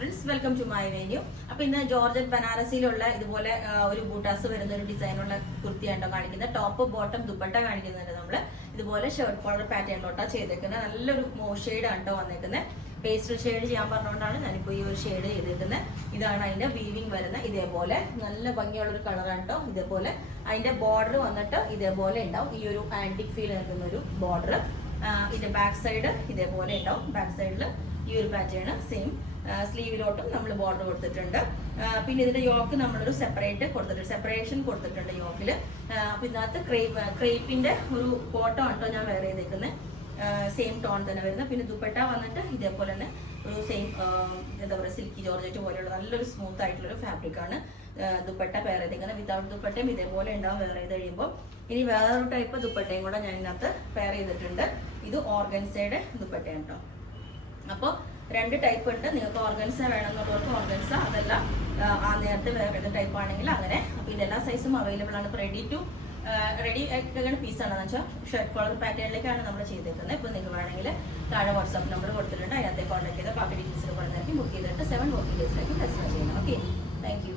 Friends, welcome to my venue. അപ്പൊ ഇന്ന് georgette ബനാറസിയിലുള്ള ഇതുപോലെ ഒരു ബൂട്ടാസ് വരുന്ന ഒരു ഡിസൈനുള്ള കുർത്തിയാണ്ടോ കാണിക്കുന്നത്. ടോപ്പ് ബോട്ടം ദുപ്പട്ട കാണിക്കുന്നുണ്ട്. നമ്മള് ഇതുപോലെ ഷർട്ട് കോളർ പാറ്റേണിലോട്ടാ ചെയ്തേക്കുന്നത്. നല്ലൊരു ഷെയ്ഡ് ആണ്ടോ വന്നേക്കുന്നത്. പേസ്റ്റൽ ഷെയ്ഡ് ചെയ്യാൻ പറഞ്ഞുകൊണ്ടാണ് ഞാനിപ്പോൾ ഈ ഒരു ഷെയ്ഡ് ചെയ്തേക്കുന്നത്. ഇതാണ് അതിന്റെ വീവിങ് വരുന്നത്. ഇതേപോലെ നല്ല ഭംഗിയുള്ള ഒരു കളറാണ് കേട്ടോ. ഇതേപോലെ അതിന്റെ ബോർഡർ വന്നിട്ട് ഇതേപോലെ ഉണ്ടാവും. ഈ ഒരു ആന്റിക് ഫീൽ നൽകുന്ന ഒരു ബോർഡർ. ഇതിന്റെ ബാക്ക് സൈഡ് ഇതേപോലെ ഉണ്ടാവും. ബാക്ക് സൈഡിൽ ഈ ഒരു പാറ്റേൺ സെയിം. സ്ലീവിലോട്ടും നമ്മൾ ബോർഡർ കൊടുത്തിട്ടുണ്ട്. പിന്നെ ഇതിന്റെ യോക്ക് നമ്മളൊരു സെപ്പറേഷൻ കൊടുത്തിട്ടുണ്ട് യോക്കില്. അപ്പൊ ഇതിനകത്ത് ക്രേപ്പിന്റെ ഒരു കോട്ടം ആട്ടോ ഞാൻ വെയർ ചെയ്തേക്കുന്നത്. സെയിം ടോൺ തന്നെ വരുന്നത്. പിന്നെ ദുപ്പട്ട വന്നിട്ട് ഇതേപോലെ തന്നെ ഒരു സെയിം എന്താ പറയുക, സിൽക്കി ജോർജറ്റ് പോലെയുള്ള നല്ലൊരു സ്മൂത്ത് ആയിട്ടുള്ള ഒരു ഫാബ്രിക് ആണ് ദുപ്പട്ട പെയർ ചെയ്തേക്കുന്നത്. വിതൗട്ട് ദുപ്പട്ടയും ഇതേപോലെ ഉണ്ടാവും വെയർ ചെയ്ത് കഴിയുമ്പോൾ. ഇനി വേറൊരു ടൈപ്പ് ദുപ്പട്ടയും കൂടെ ഞാൻ ഇതിനകത്ത് പെയർ ചെയ്തിട്ടുണ്ട്. ഇത് ഓർഗൻസയുടെ ദുപ്പട്ടയാണ് കേട്ടോ. അപ്പോൾ രണ്ട് ടൈപ്പ് ഉണ്ട്. നിങ്ങൾക്ക് ഓർഗൻസ വേണമെന്നുള്ളവർക്ക് ഓർഗൻസ, അതല്ല ആ നേരത്തെ വേറെ ടൈപ്പ് ആണെങ്കിൽ അങ്ങനെ. അപ്പോൾ ഇതെല്ലാ സൈസും അവൈലബിൾ ആണ്. ഇപ്പോൾ റെഡി ആക്കുന്ന പീസാണെന്ന് വെച്ചാൽ ഷർട്ട് കോളർ പാറ്റേണിലേക്കാണ് നമ്മൾ ചെയ്തേക്കുന്നത്. ഇപ്പോൾ നിങ്ങൾക്ക് വേണമെങ്കിൽ താഴെ വാട്സാപ്പ് നമ്പർ കൊടുത്തിട്ടുണ്ട്. അതിനകത്ത് കോൺടാക്ട് ചെയ്താൽ ബാക്കി ഡീറ്റെയിൽസ് പറഞ്ഞായിരിക്കും. ബുക്ക് ചെയ്തിട്ട് 7 വർക്കിംഗ് ഡേയ്സിലേക്ക് കസ്റ്റമർ ചെയ്യണം. Okay, thank you.